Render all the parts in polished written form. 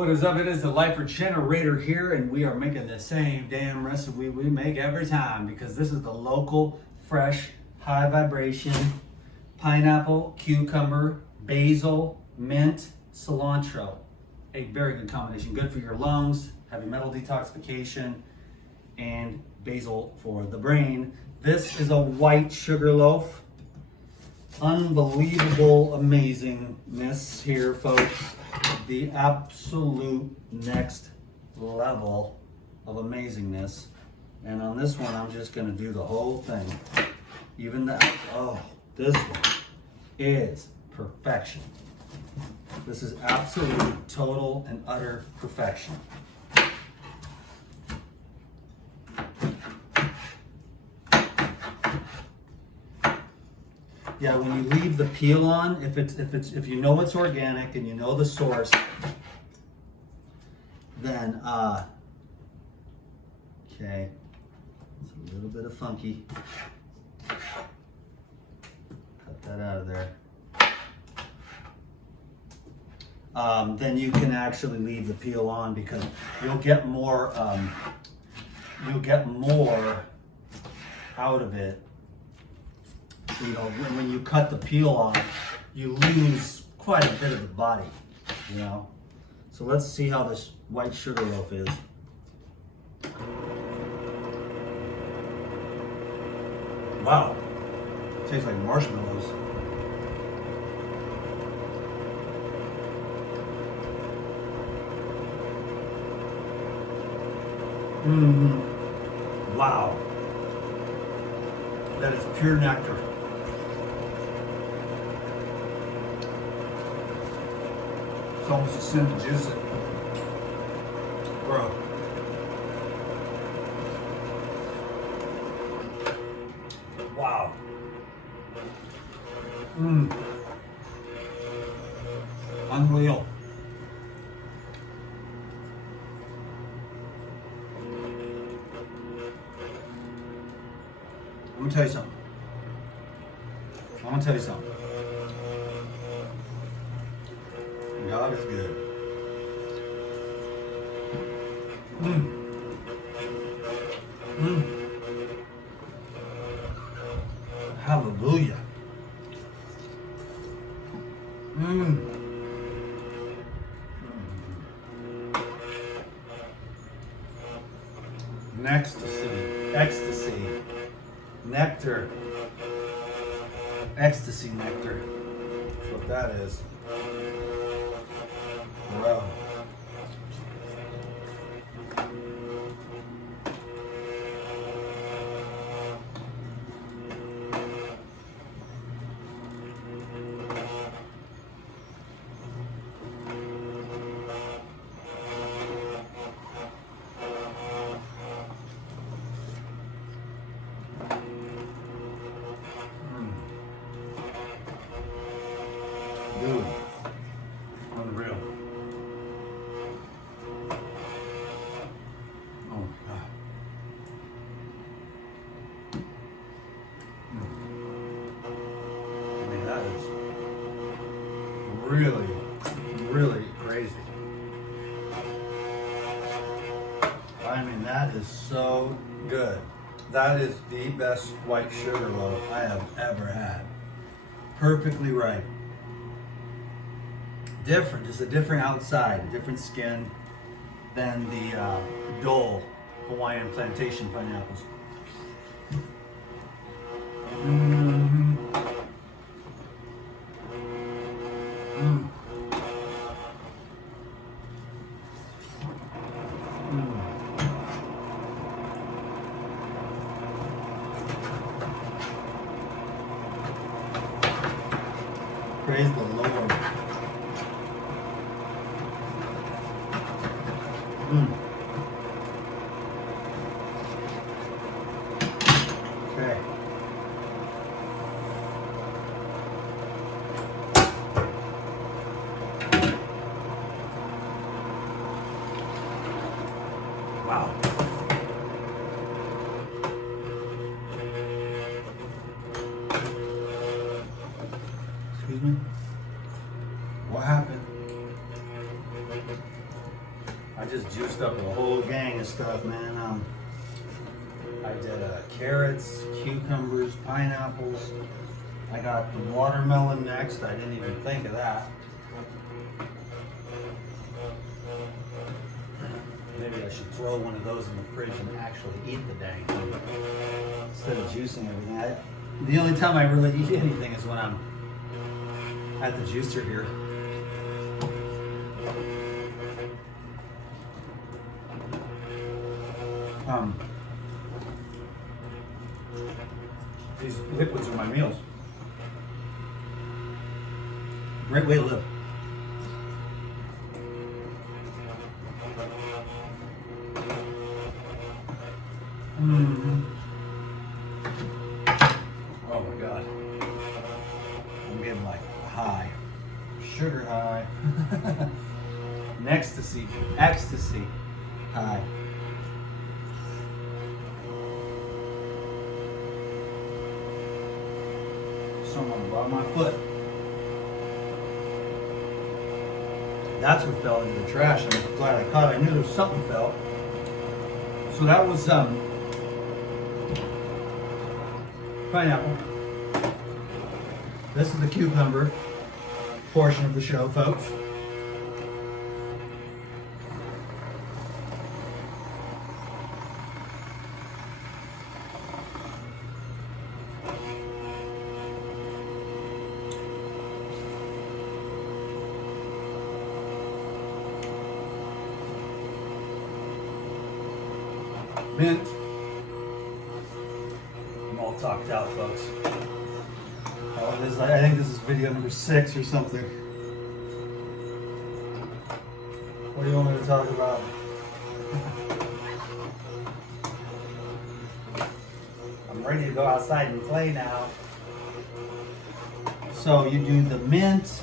What is up? It is the Lifer Generator here, and we are making the same damn recipe we make every time because this is the local, fresh, high vibration, pineapple, cucumber, basil, mint, cilantro. A very good combination. Good for your lungs, heavy metal detoxification, and basil for the brain. This is a white sugar loaf. Unbelievable amazingness here, folks. The absolute next level of amazingness. And on this one, I'm just gonna do the whole thing. Even the, this one is perfection. This is absolute, total, and utter perfection. Yeah, when you leave the peel on, if you know it's organic and you know the source, then okay, it's a little bit of funky. Cut that out of there. Then you can actually leave the peel on because you'll get more out of it. You know, when you cut the peel off, you lose quite a bit of the body, you know. So let's see how this white sugar loaf is. Wow, it tastes like marshmallows. Wow, that is pure nectar. It's almost a sin to juice it. Bro. Wow. Unreal. I'm gonna tell you something. God is good. Hallelujah. Ecstasy, nectar, ecstasy nectar. That's what that is. Bro. Dude, unreal. Oh my God. I mean, that is really, really crazy. I mean, that is so good. That is the best white sugar loaf I have ever had. Perfectly right. Different, just a different outside, a different skin than the Dole Hawaiian plantation pineapples. Praise the Lord. Okay. Wow. Excuse me? What happened? I just juiced up a whole gang of stuff, man. I did carrots, cucumbers, pineapples. I got the watermelon next. I didn't even think of that. Maybe I should throw one of those in the fridge and actually eat the dang thing instead of juicing everything. The only time I really eat anything is when I'm at the juicer here. These liquids are my meals. Great way to live. Oh my God. I'm getting like high. Sugar high. Ecstasy high. Someone brought my foot. That's what fell into the trash. I'm glad I caught it. I knew there was something fell. So that was pineapple. This is the cucumber portion of the show, folks. Mint. I'm all talked out, folks. I think this is video number 6 or something. What do you want me to talk about? I'm ready to go outside and play now. So you do the mint,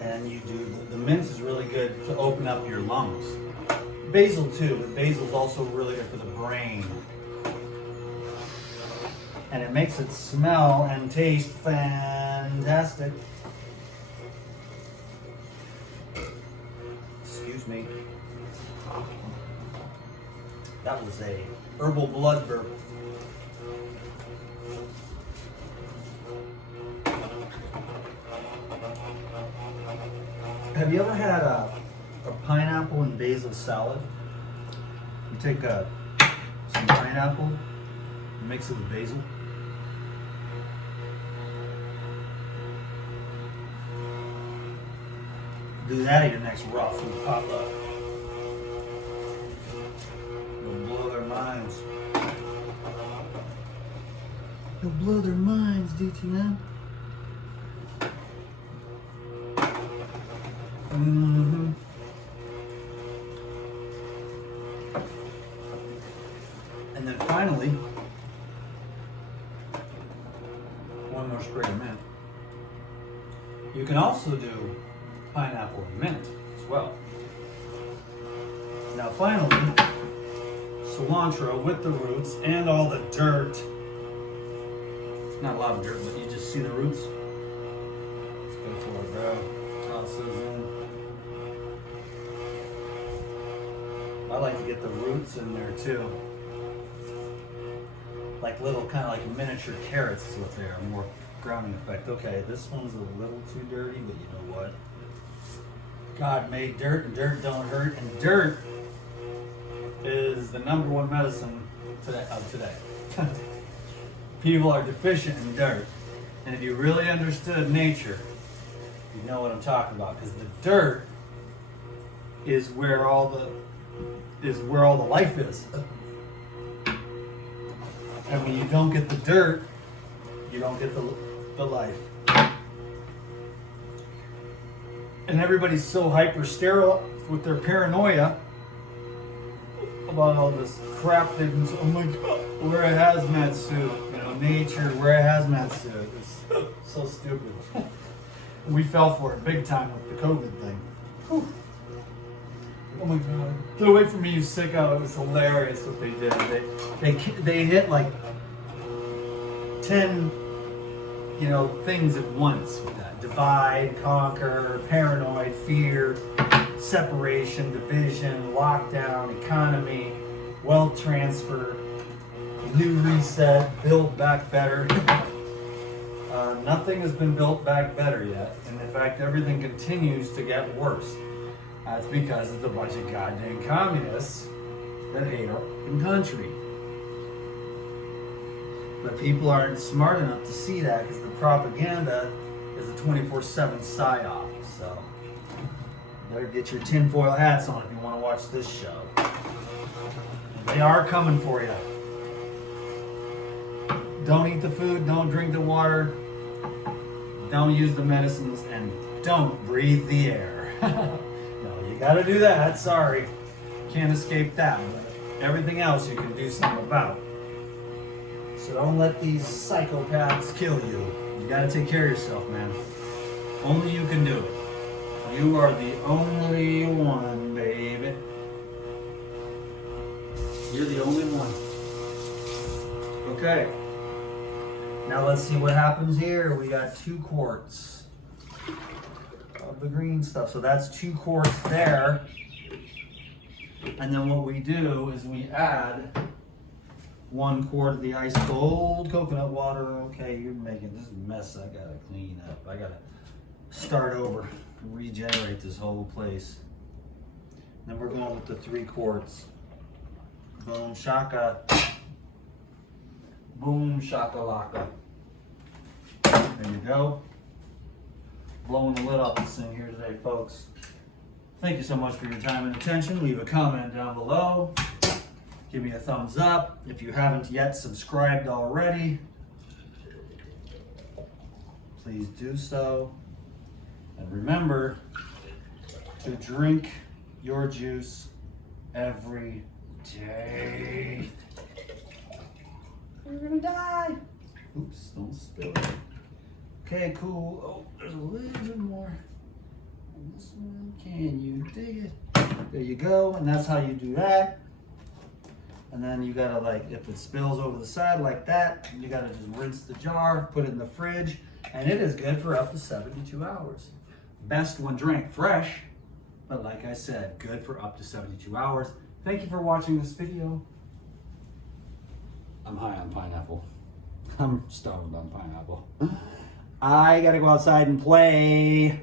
and you do the mint is really good to open up your lungs. Basil too, but basil is also really good for the brain. And it makes it smell and taste fantastic. Excuse me. That was a herbal blood burp. Have you ever had a pineapple and basil salad? You take some pineapple, mix it with basil. Do that, your next rough will pop up. It'll blow their minds. It'll blow their minds, DTM. And then finally, one more spray of mint. You can also do pineapple and mint as well. Now finally, cilantro with the roots and all the dirt. Not a lot of dirt, but you just see the roots. Let's go for it, bro. Toss those in. I like to get the roots in there too. Like little, kind of like miniature carrots is what they are, more grounding effect. Okay, this one's a little too dirty, but you know what? God made dirt, and dirt don't hurt, and dirt is the #1 medicine today. People are deficient in dirt, and if you really understood nature, you know what I'm talking about. Because the dirt is where all the life is, and when you don't get the dirt, you don't get the life. And everybody's so hyper sterile with their paranoia about all this crap. They've been so, oh my God, wear a hazmat suit. You know, nature, wear a hazmat suit. It's so stupid. We fell for it big time with the COVID thing. Whew. Oh my God. Get away from me, you sicko. It was hilarious what they did. They hit like 10, things at once with that. Divide, conquer, paranoid, fear, separation, division, lockdown, economy, wealth transfer, new reset, build back better. Nothing has been built back better yet. And in fact, everything continues to get worse. That's because it's a bunch of goddamn communists that hate our country. But people aren't smart enough to see that because the propaganda is a 24/7 psyop. So you better get your tinfoil hats on if you want to watch this show. They are coming for you. Don't eat the food, don't drink the water, don't use the medicines, and don't breathe the air. No, you gotta do that, sorry. Can't escape that. But everything else you can do something about. So don't let these psychopaths kill you. You gotta take care of yourself, man. Only you can do it. You are the only one, baby. You're the only one. Okay. Now let's see what happens here. We got 2 quarts of the green stuff. So that's 2 quarts there. And then what we do is we add 1 quart of the ice cold coconut water. Okay, you're making this mess. I gotta clean up. I gotta start over, regenerate this whole place. Then we're going with the 3 quarts. Boom shaka. Boom shakalaka. There you go. Blowing the lid off this thing here today, folks. Thank you so much for your time and attention. Leave a comment down below. Give me a thumbs up. If you haven't yet subscribed already, please do so. And remember to drink your juice every day. You're gonna die. Oops, don't spill it. Okay, cool. Oh, there's a little bit more. And this one, can you dig it? There you go, and that's how you do that. And then you gotta, like, if it spills over the side like that, you gotta just rinse the jar, put it in the fridge, and it is good for up to 72 hours. Best when drank fresh, but like I said, good for up to 72 hours. Thank you for watching this video. I'm high on pineapple. I'm stoned on pineapple. I gotta go outside and play.